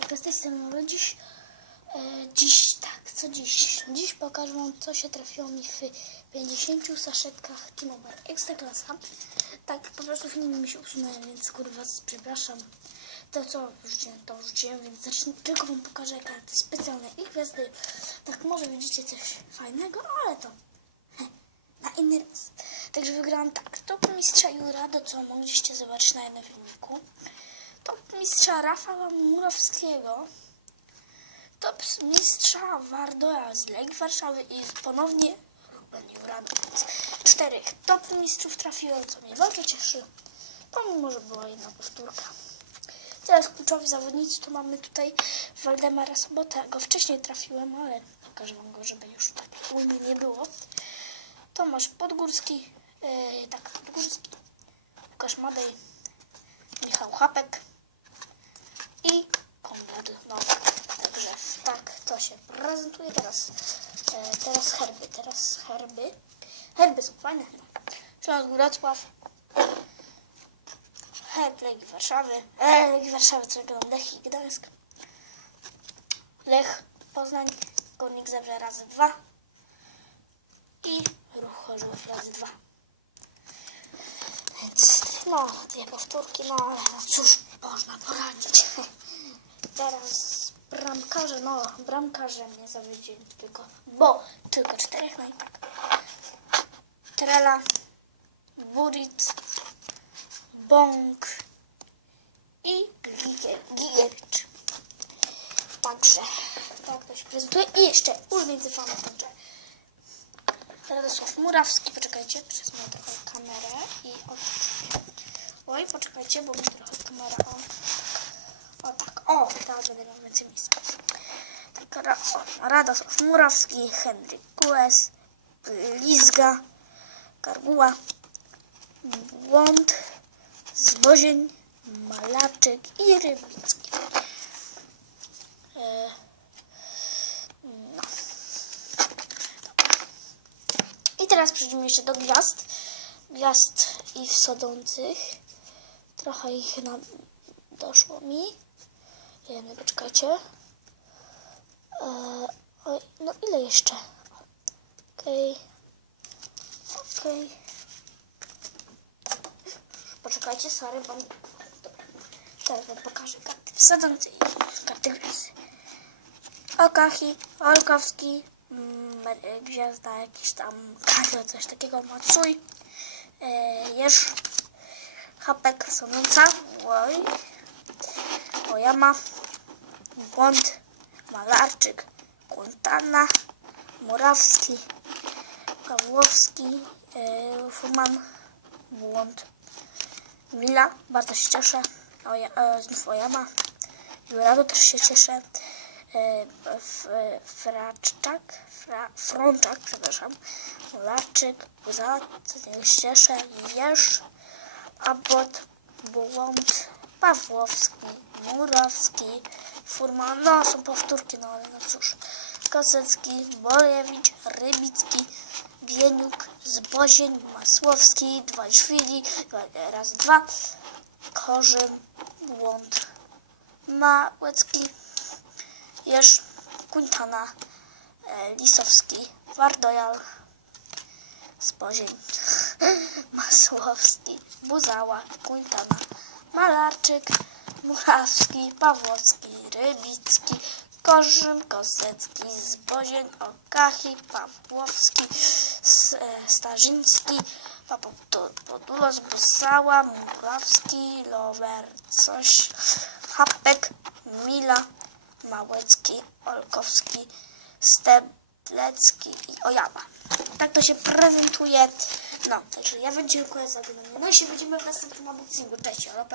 Tak, z tej strony dziś, e, dziś, tak, co dziś? Dziś pokażę wam, co się trafiło mi w 50 saszetkach Kinobar Ekstraklasa. Tak, po prostu filmy mi się usunęły, więc kurwa, przepraszam. To co wrzuciłem, to wrzuciłem, więc zacznę, tylko wam pokażę karty specjalne i gwiazdy. Tak, może widzicie coś fajnego, ale to na inny raz. Także wygrałam tak, top mistrza Jura, do co mogliście zobaczyć na jednym filmiku. Top mistrza Rafała Murowskiego. Top mistrza Wardoja z Legii Warszawy i ponownie Ruben Juranowic. Czterech top mistrzów trafiło, co mnie bardzo cieszy. Pomimo, że była jedna powtórka. Teraz kluczowi zawodnicy to mamy tutaj Waldemara Sobota. Go wcześniej trafiłem, ale pokażę wam go, żeby już tak ujmy nie było. Tomasz Podgórski, yy, tak, Podgórski, Łukasz Madej, Michał Chapek i Konrad Nowak. Także tak to się prezentuje teraz. E, teraz herby, teraz herby. Herby są fajne. No. Śląsk Wrocław. Herb Legii Warszawy. E, Legii Warszawy, co ja Lech i Gdańsk. Lech Poznań. Górnik Zabrze razy dwa. I Ruch Chorzów razy dwa. Więc no, dwie powtórki, no ale no cóż można poradzić. Teraz bramkarze, no bramkarze mnie zawiedzieli tylko, bo tylko czterech, no i tak. Trela, Burit, Bąk i Gigericz. Także tak to się prezentuje. I jeszcze ulubieńcy fanów także. Radosław Murawski, poczekajcie, przesunę trochę kamerę i. Oj, poczekajcie, bo mi trochę kamera o. O teraz będę miał miejsca. Tak, ra, o, Radosław Murawski, Henryk Kues, Lizga, Garbuła, Błąd, Zbozień, Malaczyk i Rybicki. E, no. I teraz przejdziemy jeszcze do gwiazd. Gwiazd i wsadzących. Trochę ich na... doszło mi. Jeden, poczekajcie. Eee, oj, no ile jeszcze? Okej. Okej. Poczekajcie, sorry, bo... Teraz wam pokażę karty wsadzące i karty gwiazdy. Okachi, Olkowski, mm, e, gwiazda jakiś tam, Kazio, coś takiego, Macuj, e, Jerz, Chapek, Sonąca, Łoj, Ojama, Błąd, Malarczyk, Quintana, Murawski, Pawłowski, e, Fuman, Błąd, Mila, bardzo się cieszę, Oja, e, znów Ojama, Jurado też się cieszę, e, F- e, Fraczczak, Fra, Frączak, przepraszam, Mularczyk, Buza, co nie się cieszę, Jerz, Abot, Błąd, Pawłowski, Murawski, Furman, no są powtórki, no ale no cóż, Kosecki, Bolewicz, Rybicki, Bieniuk, Zbozień, Masłowski, Dwajszwili, raz, dwa, Korzym, Błąd, Małecki, Jerz, Quintana, e, Lisowski, Wardojal, Spozień, Masłowski, Buzała, Quintana, Malarczyk, Murawski, Pawłowski, Rybicki, Korzym, Kosecki, Zbozień, Okachi, Pawłowski, e, Starzyński, Papodulos, Busała, Murawski, Lower, coś, Chapek, Mila, Małecki, Olkowski, Steblecki i Ojama. Tak to się prezentuje. No, także ja wam dziękuję za oglądanie. No i się widzimy w następnym unboxingu. Cześć, Europa.